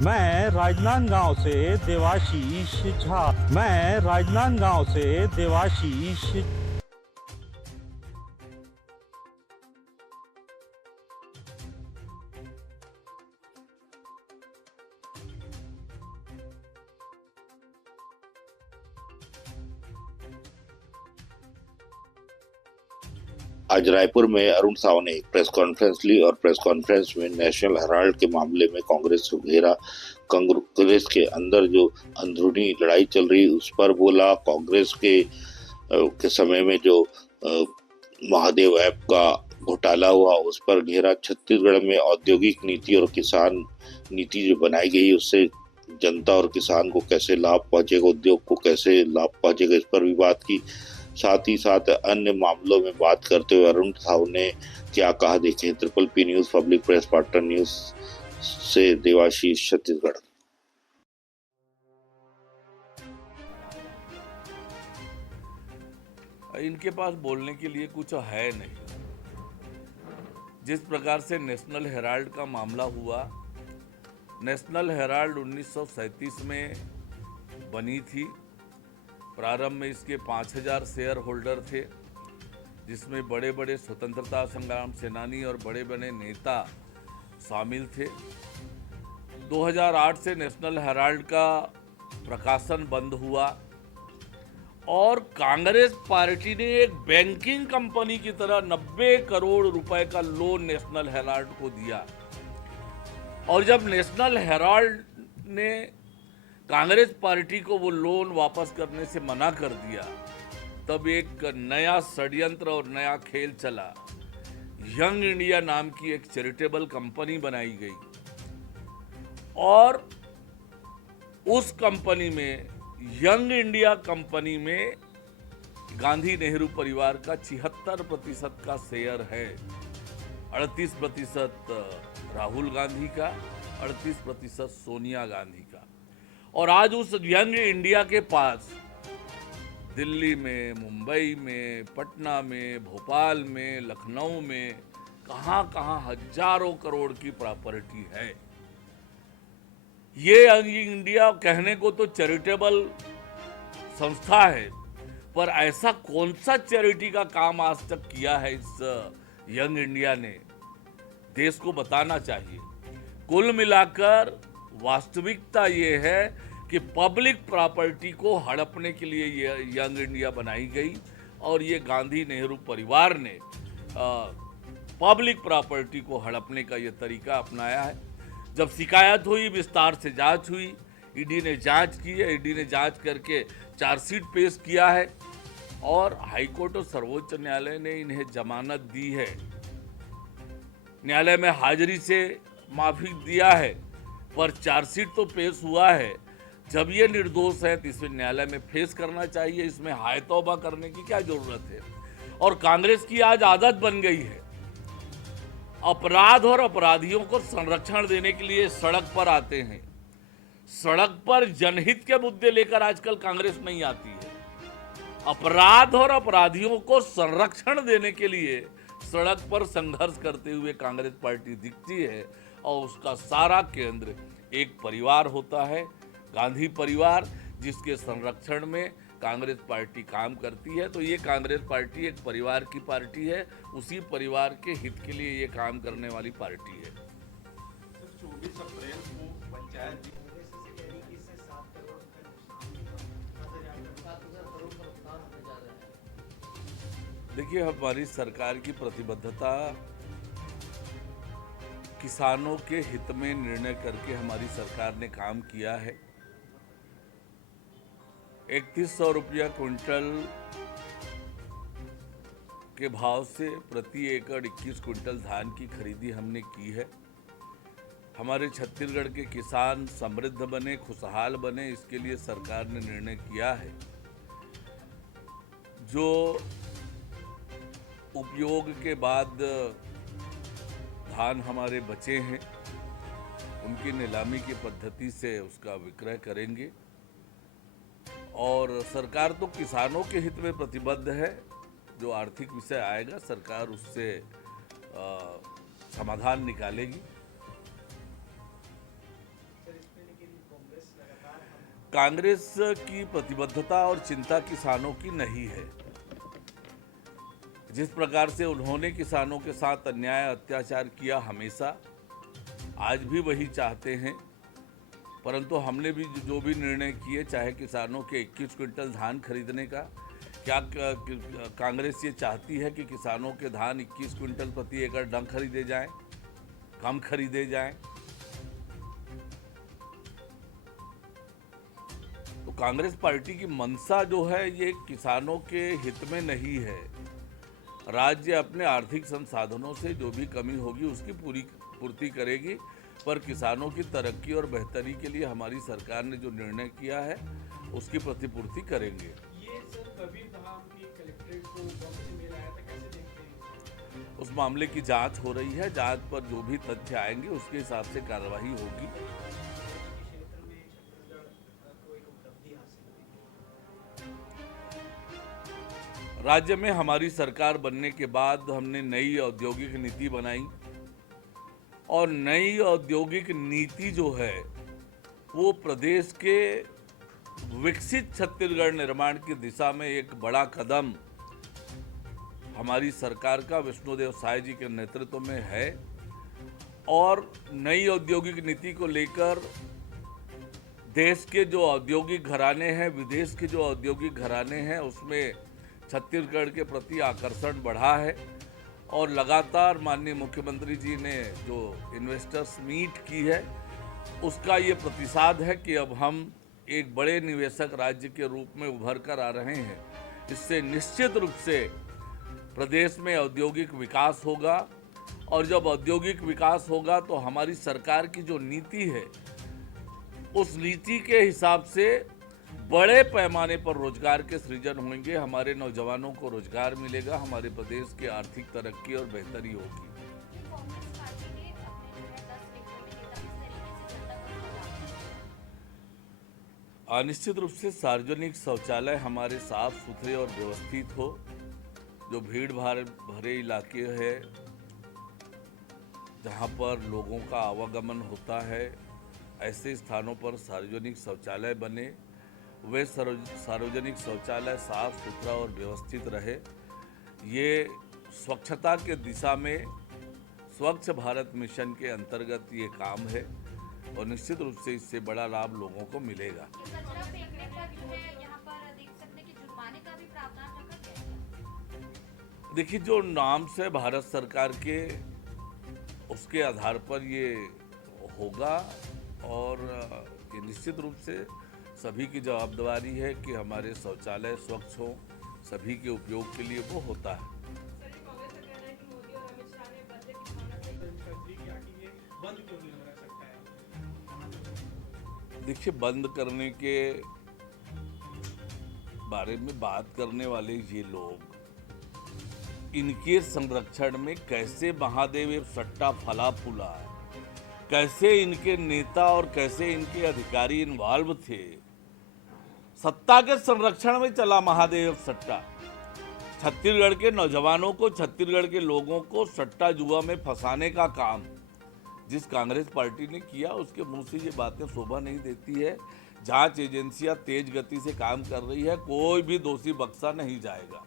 मैं राजनांदगांव से देवाशीष झा। मैं राजनांदगांव से देवाशीष। आज रायपुर में अरुण साव ने एक प्रेस कॉन्फ्रेंस ली और प्रेस कॉन्फ्रेंस में नेशनल हेराल्ड के मामले में कांग्रेस को घेरा। कांग्रेस के अंदर जो अंदरूनी लड़ाई चल रही उस पर बोला। कांग्रेस के समय में जो महादेव ऐप का घोटाला हुआ उस पर घेरा। छत्तीसगढ़ में औद्योगिक नीति और किसान नीति जो बनाई गई उससे जनता और किसान को कैसे लाभ पहुंचेगा, उद्योग को कैसे लाभ पहुंचेगा, इस पर भी बात की। साथ ही साथ अन्य मामलों में बात करते हुए अरुण साव ने क्या कहा, देखें triple P news public press partner news से देवाशीष, छत्तीसगढ़। इनके पास बोलने के लिए कुछ है नहीं। जिस प्रकार से नेशनल हेराल्ड का मामला हुआ, नेशनल हेराल्ड 1937 में बनी थी। प्रारंभ में इसके 5000 शेयर होल्डर थे, जिसमें बड़े बड़े स्वतंत्रता संग्राम सेनानी और बड़े बड़े नेता शामिल थे। 2008 से नेशनल हेराल्ड का प्रकाशन बंद हुआ और कांग्रेस पार्टी ने एक बैंकिंग कंपनी की तरह 90 करोड़ रुपए का लोन नेशनल हेराल्ड को दिया। और जब नेशनल हेराल्ड ने कांग्रेस पार्टी को वो लोन वापस करने से मना कर दिया, तब एक नया षड्यंत्र और नया खेल चला। यंग इंडिया नाम की एक चैरिटेबल कंपनी बनाई गई और उस कंपनी में, यंग इंडिया कंपनी में, गांधी नेहरू परिवार का 76% का शेयर है। 38% राहुल गांधी का, 38% सोनिया गांधी का। और आज उस यंग इंडिया के पास दिल्ली में, मुंबई में, पटना में, भोपाल में, लखनऊ में, कहां हजारों करोड़ की प्रॉपर्टी है। ये यंग इंडिया कहने को तो चैरिटेबल संस्था है, पर ऐसा कौन सा चैरिटी का काम आज तक किया है इस यंग इंडिया ने, देश को बताना चाहिए। कुल मिलाकर वास्तविकता ये है कि पब्लिक प्रॉपर्टी को हड़पने के लिए ये यंग इंडिया बनाई गई और ये गांधी नेहरू परिवार ने पब्लिक प्रॉपर्टी को हड़पने का ये तरीका अपनाया है। जब शिकायत हुई, विस्तार से जांच हुई, ईडी ने जांच की है, ईडी ने जांच करके चार्जशीट पेश किया है और हाईकोर्ट और सर्वोच्च न्यायालय ने इन्हें जमानत दी है। न्यायालय में हाजिरी से माफी दिया है, पर चार्जशीट तो पेश हुआ है। जब ये निर्दोष है तो इसे न्यायालय में फेस करना चाहिए, इसमें हाय तौबा करने की क्या जरूरत है। और कांग्रेस की आज आदत बन गई है, अपराध और अपराधियों को संरक्षण देने के लिए सड़क पर आते हैं। सड़क पर जनहित के मुद्दे लेकर आजकल कांग्रेस नहीं आती है। अपराध और अपराधियों को संरक्षण देने के लिए सड़क पर संघर्ष करते हुए कांग्रेस पार्टी दिखती है और उसका सारा केंद्र एक परिवार होता है, गांधी परिवार, जिसके संरक्षण में कांग्रेस पार्टी काम करती है। तो ये कांग्रेस पार्टी एक परिवार की पार्टी है, उसी परिवार के हित के लिए ये काम करने वाली पार्टी है। 24 अप्रैल को पंचायत देखिए, हमारी सरकार की प्रतिबद्धता किसानों के हित में निर्णय करके हमारी सरकार ने काम किया है। 3100 रुपया क्विंटल के भाव से प्रति एकड़ 21 क्विंटल धान की खरीदी हमने की है। हमारे छत्तीसगढ़ के किसान समृद्ध बने, खुशहाल बने, इसके लिए सरकार ने निर्णय किया है। जो उपयोग के बाद धान हमारे बचे हैं, उनकी नीलामी की पद्धति से उसका विक्रय करेंगे और सरकार तो किसानों के हित में प्रतिबद्ध है। जो आर्थिक विषय आएगा सरकार उससे समाधान निकालेगी। कांग्रेस की प्रतिबद्धता और चिंता किसानों की नहीं है। जिस प्रकार से उन्होंने किसानों के साथ अन्याय अत्याचार किया हमेशा, आज भी वही चाहते हैं। परंतु हमने भी जो भी निर्णय किए, चाहे किसानों के 21 क्विंटल धान खरीदने का, क्या कांग्रेस ये चाहती है कि किसानों के धान 21 क्विंटल प्रति एकड़ न खरीदे जाएं, कम खरीदे जाएं? तो कांग्रेस पार्टी की मंशा जो है ये किसानों के हित में नहीं है। राज्य अपने आर्थिक संसाधनों से जो भी कमी होगी उसकी पूर्ति करेगी, पर किसानों की तरक्की और बेहतरी के लिए हमारी सरकार ने जो निर्णय किया है उसकी प्रतिपूर्ति करेंगे। ये सर कबीर धाम की कलेक्ट्रेट को बम से मेल आया था, कैसे देखते हैं? उस मामले की जांच हो रही है। जांच पर जो भी तथ्य आएंगे उसके हिसाब से कार्रवाई होगी। क्षेत्र में छत्तीसगढ़ को एक उपलब्धि हासिल हुई। राज्य में हमारी सरकार बनने के बाद हमने नई औद्योगिक नीति बनाई और नई औद्योगिक नीति जो है वो प्रदेश के विकसित छत्तीसगढ़ निर्माण की दिशा में एक बड़ा कदम हमारी सरकार का विष्णुदेव साय जी के नेतृत्व में है। और नई औद्योगिक नीति को लेकर देश के जो औद्योगिक घराने हैं, विदेश के जो औद्योगिक घराने हैं, उसमें छत्तीसगढ़ के प्रति आकर्षण बढ़ा है। और लगातार माननीय मुख्यमंत्री जी ने जो इन्वेस्टर्स मीट की है उसका ये प्रतिसाद है कि अब हम एक बड़े निवेशक राज्य के रूप में उभर कर आ रहे हैं। इससे निश्चित रूप से प्रदेश में औद्योगिक विकास होगा, और जब औद्योगिक विकास होगा तो हमारी सरकार की जो नीति है उस नीति के हिसाब से बड़े पैमाने पर रोजगार के सृजन होंगे, हमारे नौजवानों को रोजगार मिलेगा, हमारे प्रदेश की आर्थिक तरक्की और बेहतरी होगी। निश्चित रूप से सार्वजनिक शौचालय हमारे साफ सुथरे और व्यवस्थित हो। जो भीड़ भाड़ भरे इलाके हैं जहां पर लोगों का आवागमन होता है, ऐसे स्थानों पर सार्वजनिक शौचालय बने। वे सार्वजनिक शौचालय साफ सुथरा और व्यवस्थित रहे। ये स्वच्छता के दिशा में स्वच्छ भारत मिशन के अंतर्गत ये काम है और निश्चित रूप से इससे बड़ा लाभ लोगों को मिलेगा। कचरा फेंकने पर जो है यहाँ पर देख सकते हैं कि जुर्माने का भी प्रावधान रखा गया है। देखिए, जो नाम से भारत सरकार के उसके आधार पर ये होगा और ये निश्चित रूप से सभी की जवाबदारी है कि हमारे शौचालय स्वच्छ हों, सभी के उपयोग के लिए वो होता है। सर, ये कांग्रेस का कहना है कि मोदी और अमित शाह ने बदले किसानों से तस्दीक किया कि ये बंद क्यों नहीं हो सकता है। देखिए, बंद करने के बारे में बात करने वाले ये लोग इनके संरक्षण में कैसे महादेव सट्टा फला फूला, कैसे इनके नेता और कैसे इनके अधिकारी इन्वॉल्व थे। सत्ता के संरक्षण में चला महादेव सट्टा। छत्तीसगढ़ के नौजवानों को, छत्तीसगढ़ के लोगों को सट्टा जुआ में फंसाने का काम जिस कांग्रेस पार्टी ने किया, उसके मुंह से ये बातें शोभा नहीं देती है। जांच एजेंसियां तेज गति से काम कर रही है, कोई भी दोषी बख्शा नहीं जाएगा।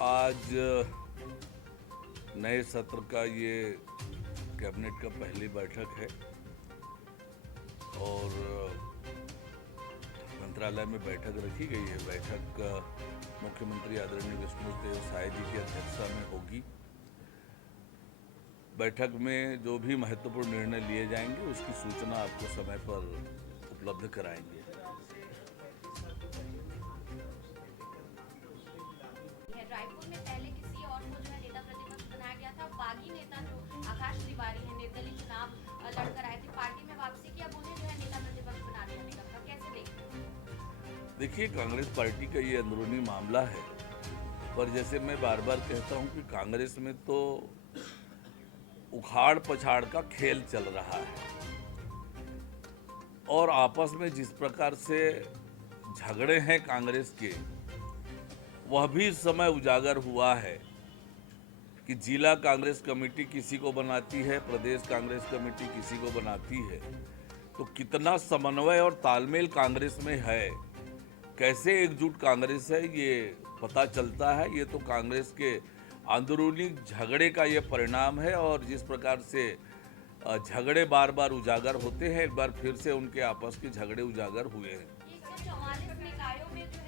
आज नए सत्र का ये कैबिनेट का पहली बैठक है और मंत्रालय में बैठक रखी गई है। बैठक मुख्यमंत्री आदरणीय विष्णुदेव साय जी की अध्यक्षता में होगी। बैठक में जो भी महत्वपूर्ण निर्णय लिए जाएंगे उसकी सूचना आपको समय पर उपलब्ध कराएंगे। रायपुर में पहले किसी और को जो है नेता प्रतिपक्ष बनाया गया था। बागी नेता जो आकाश तिवारी है, निर्दलीय चुनाव लड़कर आए थे, पार्टी में वापसी की, अब उन्हें जो है नेता प्रतिपक्ष बना दिया निगम का, कैसे देखते हैं? देखिए, कांग्रेस पार्टी का ये अंदरूनी मामला है, पर जैसे मैं बार बार कहता हूं कि कांग्रेस में तो उखाड़ पछाड़ का खेल चल रहा है और आपस में जिस प्रकार से झगड़े हैं कांग्रेस के, वह भी इस समय उजागर हुआ है कि जिला कांग्रेस कमेटी किसी को बनाती है, प्रदेश कांग्रेस कमेटी किसी को बनाती है, तो कितना समन्वय और तालमेल कांग्रेस में है, कैसे एकजुट कांग्रेस है, ये पता चलता है। ये तो कांग्रेस के अंदरूनी झगड़े का ये परिणाम है। और जिस प्रकार से झगड़े बार बार उजागर होते हैं, एक बार फिर से उनके आपस के झगड़े उजागर हुए हैं। 144 निकायों में जो